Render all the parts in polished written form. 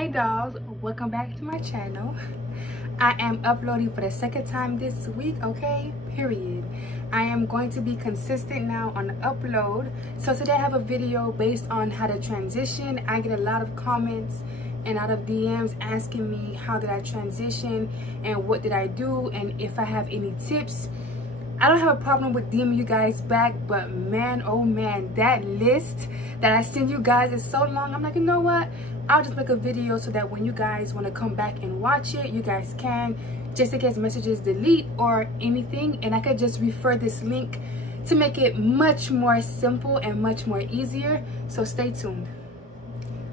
Hey dolls, welcome back to my channel. I am uploading for the second time this week, okay, period. I am going to be consistent now on the upload. So today I have a video based on how to transition. I get a lot of comments and a lot of DMs asking me how did I transition and what did I do and if I have any tips. I don't have a problem with DMing you guys back, but man, oh man, that list that I send you guys is so long. I'm like, you know what? I'll just make a video so that when you guys want to come back and watch it, you guys can, just in case messages delete or anything, and I could just refer this link to make it much more simple and much more easier. So stay tuned.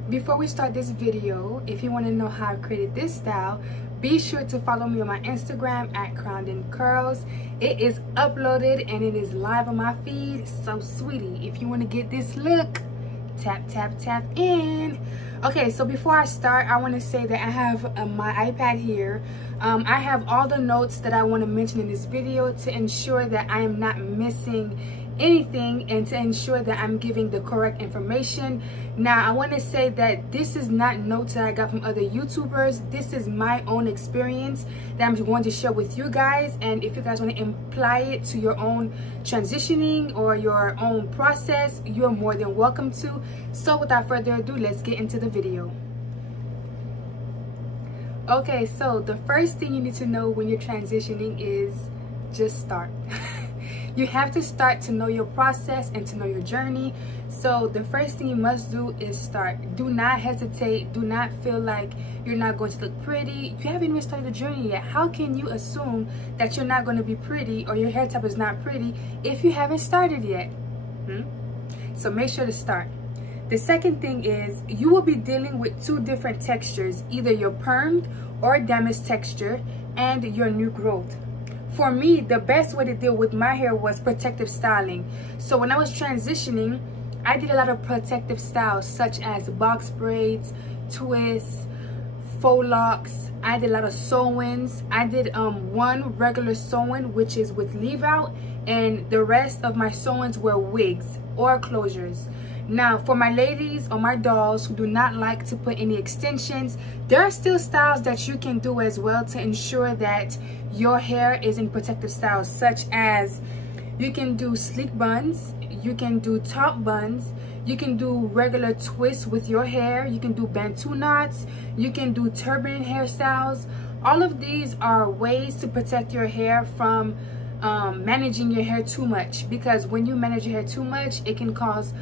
Before we start this video, if you want to know how I created this style, be sure to follow me on my Instagram at Crowned in Curls. It is uploaded and it is live on my feed. So sweetie, if you want to get this look, tap in. Okay, so before I start, I want to say that I have my iPad here. I have all the notes that I want to mention in this video to ensure that I am not missing anything and to ensure that I'm giving the correct information. Now I want to say that this is not notes that I got from other YouTubers. This is my own experience that I'm going to share with you guys, and if you guys want to apply it to your own transitioning or your own process, you're more than welcome to. So without further ado, let's get into the video. Okay, so the first thing you need to know when you're transitioning is just start. You have to start to know your process and to know your journey. So the first thing you must do is start. Do not hesitate. Do not feel like you're not going to look pretty. You haven't even started the journey yet. How can you assume that you're not going to be pretty or your hair type is not pretty if you haven't started yet? So make sure to start. The second thing is you will be dealing with two different textures, either your permed or damaged texture and your new growth. For me, the best way to deal with my hair was protective styling. So when I was transitioning, I did a lot of protective styles such as box braids, twists, faux locks. I did a lot of sew-ins. I did one regular sew-in, which is with leave out, and the rest of my sew-ins were wigs or closures. Now, for my ladies or my dolls who do not like to put any extensions, there are still styles that you can do as well to ensure that your hair is in protective styles, such as you can do sleek buns, you can do top buns, you can do regular twists with your hair, you can do bantu knots, you can do turban hairstyles. All of these are ways to protect your hair from managing your hair too much, because when you manage your hair too much, it can cause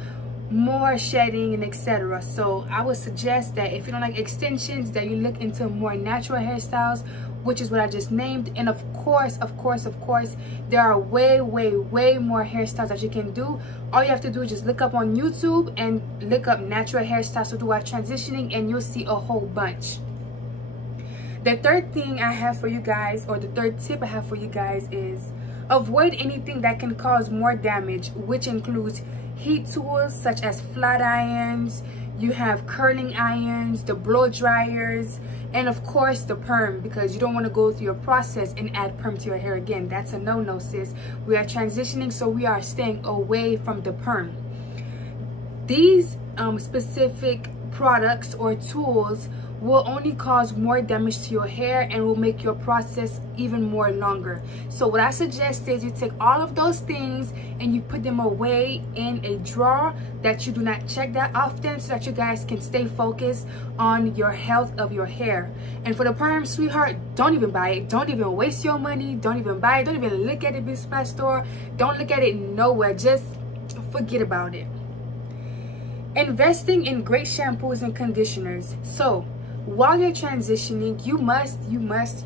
more shedding and etc. So I would suggest that if you don't like extensions, that you look into more natural hairstyles, which is what I just named. And of course, there are way more hairstyles that you can do. All you have to do is just look up on YouTube and look up natural hairstyles to do while transitioning, and you'll see a whole bunch. The third thing I have for you guys, or the third tip I have for you guys, is avoid anything that can cause more damage, which includes heat tools such as flat irons, you have curling irons, the blow dryers, and of course the perm, because you don't want to go through your process and add perm to your hair again. That's a no-no, sis. We are transitioning, so we are staying away from the perm. These specific products or tools will only cause more damage to your hair and will make your process even more longer. So what I suggest is you take all of those things and you put them away in a drawer that you do not check that often, so that you guys can stay focused on your health of your hair. And for the perm, sweetheart, don't even buy it. Don't even waste your money. Don't even buy it. Don't even look at it in splash store. Don't look at it nowhere. Just forget about it. Investing in great shampoos and conditioners. So while you're transitioning, you must invest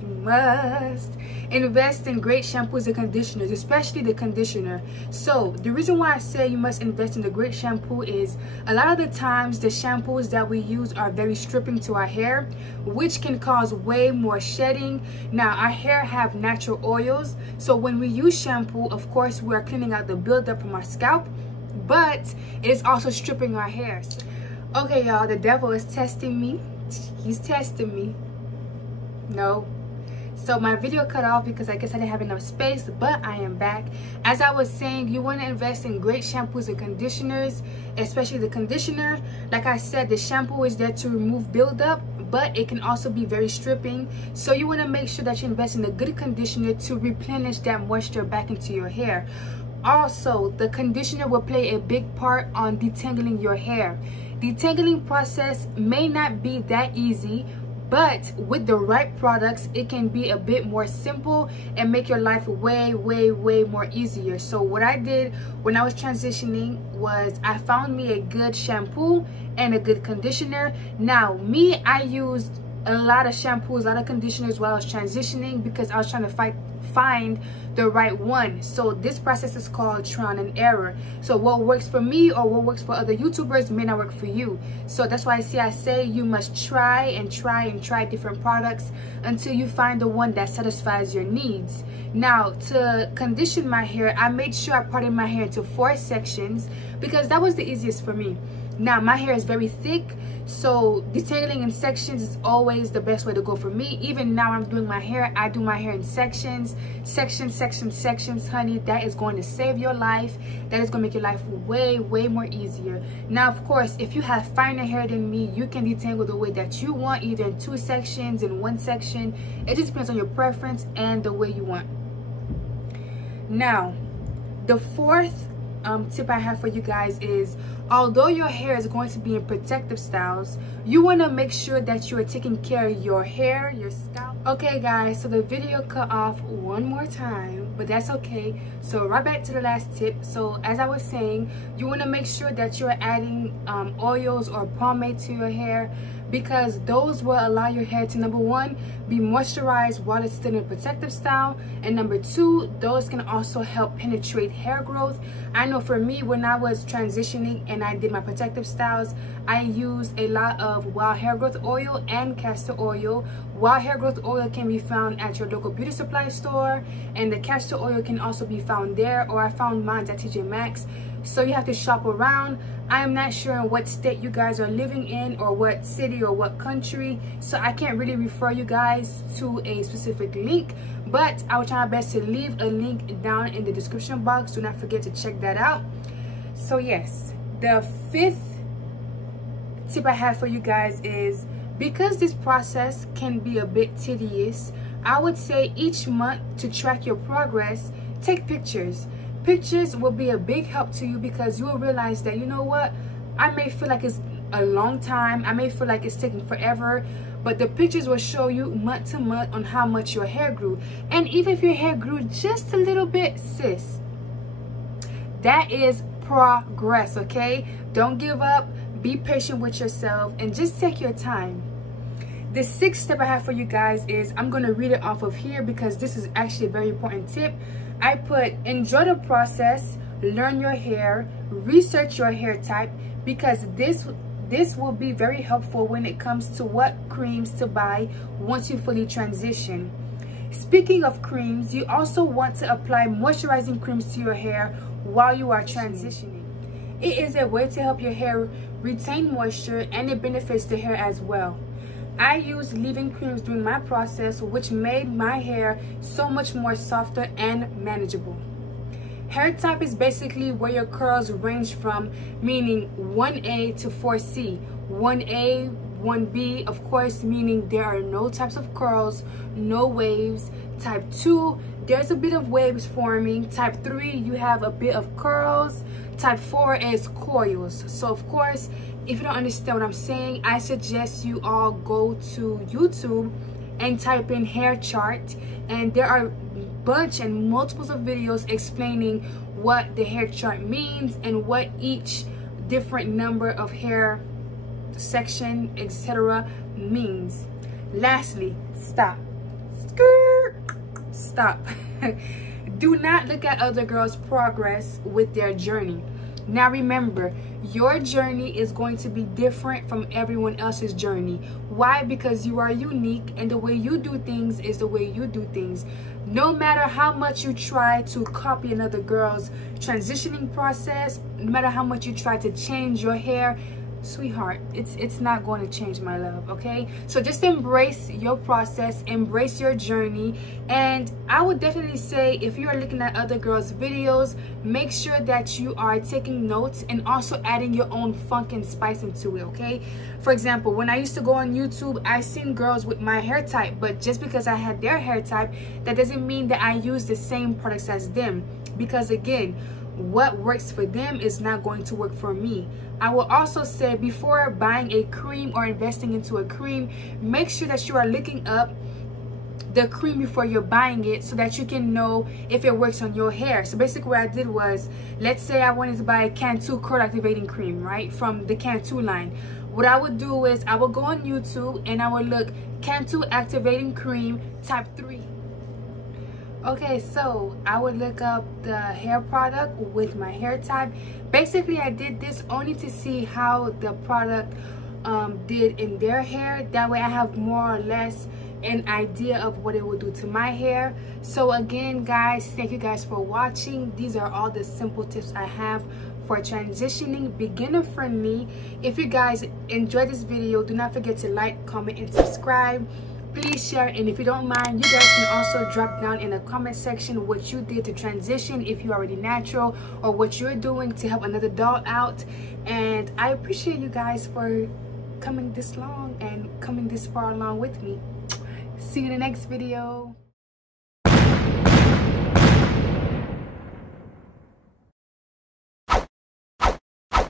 in great shampoos and conditioners, especially the conditioner. So the reason why I say you must invest in the great shampoo is a lot of the times the shampoos that we use are very stripping to our hair, which can cause way more shedding. Now our hair have natural oils, so when we use shampoo, of course we are cleaning out the buildup from our scalp, but it's also stripping our hair. Okay y'all, the devil is testing me. He's testing me. No. So my video cut off because I guess I didn't have enough space, but I am back. As I was saying, you want to invest in great shampoos and conditioners, especially the conditioner. Like I said, the shampoo is there to remove buildup, but it can also be very stripping. So you want to make sure that you invest in a good conditioner to replenish that moisture back into your hair. Also, the conditioner will play a big part on detangling your hair. Detangling process may not be that easy, but with the right products, it can be a bit more simple and make your life way more easier. So what I did when I was transitioning was I found me a good shampoo and a good conditioner. Now me, I used a lot of shampoos, a lot of conditioners while I was transitioning because I was trying to find the right one. So this process is called trial and error. So what works for me or what works for other YouTubers may not work for you. So that's why I say you must try and try different products until you find the one that satisfies your needs. Now, to condition my hair, I made sure I parted my hair into 4 sections because that was the easiest for me. Now my hair is very thick, so detangling in sections is always the best way to go for me. Even now I'm doing my hair, I do my hair in sections, honey. That is going to save your life. That is going to make your life way more easier. Now of course, if you have finer hair than me, you can detangle the way that you want, either in 2 sections, in 1 section. It just depends on your preference and the way you want. Now the 4th tip I have for you guys is, although your hair is going to be in protective styles, you want to make sure that you are taking care of your hair, your scalp. Okay guys, so the video cut off one more time, but that's okay. So right back to the last tip. So as I was saying, you want to make sure that you're adding oils or pomade to your hair, because those will allow your hair to, number 1, be moisturized while it's still in a protective style, and number 2, those can also help penetrate hair growth. I know for me, when I was transitioning and I did my protective styles, I used a lot of wild hair growth oil and castor oil. Wild hair growth oil can be found at your local beauty supply store, and the castor oil can also be found there, or I found mine at TJ Maxx. So you have to shop around. I am not sure in what state you guys are living in, or what city or what country, so I can't really refer you guys to a specific link, but I will try my best to leave a link down in the description box. Do not forget to check that out. So yes, the 5th tip I have for you guys is, because this process can be a bit tedious, I would say each month, to track your progress, take pictures. Pictures will be a big help to you, because you will realize that, you know what, I may feel like it's a long time, I may feel like it's taking forever, but the pictures will show you month to month on how much your hair grew. And even if your hair grew just a little bit, sis, that is progress. Okay, don't give up, be patient with yourself, and just take your time. The 6th step I have for you guys is, I'm going to read it off of here because this is actually a very important tip. I put, enjoy the process, learn your hair, research your hair type, because this will be very helpful when it comes to what creams to buy once you fully transition. Speaking of creams, you also want to apply moisturizing creams to your hair while you are transitioning. It is a way to help your hair retain moisture, and it benefits the hair as well. I used leave-in creams during my process, which made my hair so much more softer and manageable. Hair type is basically where your curls range from, meaning 1A to 4C. 1A, 1B, of course, meaning there are no types of curls, no waves. Type 2, there's a bit of waves forming. Type 3, you have a bit of curls. Type 4 is coils. So of course, if you don't understand what I'm saying, I suggest you all go to YouTube and type in hair chart, and there are bunch and multiples of videos explaining what the hair chart means and what each different number of hair section, etc. means. Lastly, stop. Stop. Do not look at other girls' progress with their journey. Now remember, your journey is going to be different from everyone else's journey. Why? Because you are unique, and the way you do things is the way you do things. No matter how much you try to copy another girl's transitioning process, no matter how much you try to change your hair, sweetheart, it's not going to change, my love. Okay, so just embrace your process, embrace your journey. And I would definitely say, if you are looking at other girls' videos, make sure that you are taking notes and also adding your own funk and spice into it. Okay, for example, when I used to go on YouTube, I seen girls with my hair type, but just because I had their hair type, that doesn't mean that I use the same products as them, because again, what works for them is not going to work for me. I will also say, before buying a cream or investing into a cream, make sure that you are looking up the cream before you're buying it, so that you can know if it works on your hair. So basically what I did was, let's say I wanted to buy a Cantu curl activating cream, right, from the Cantu line. What I would do is I would go on YouTube and I would look Cantu activating cream type 3. Okay, so I would look up the hair product with my hair type. Basically, I did this only to see how the product did in their hair. That way I have more or less an idea of what it will do to my hair. So again, guys, thank you guys for watching. These are all the simple tips I have for transitioning, beginner friendly. If you guys enjoyed this video, do not forget to like, comment, and subscribe. Please share, and if you don't mind, you guys can also drop down in the comment section what you did to transition, if you're already natural, or what you're doing to help another doll out. And I appreciate you guys for coming this long and coming this far along with me. See you in the next video.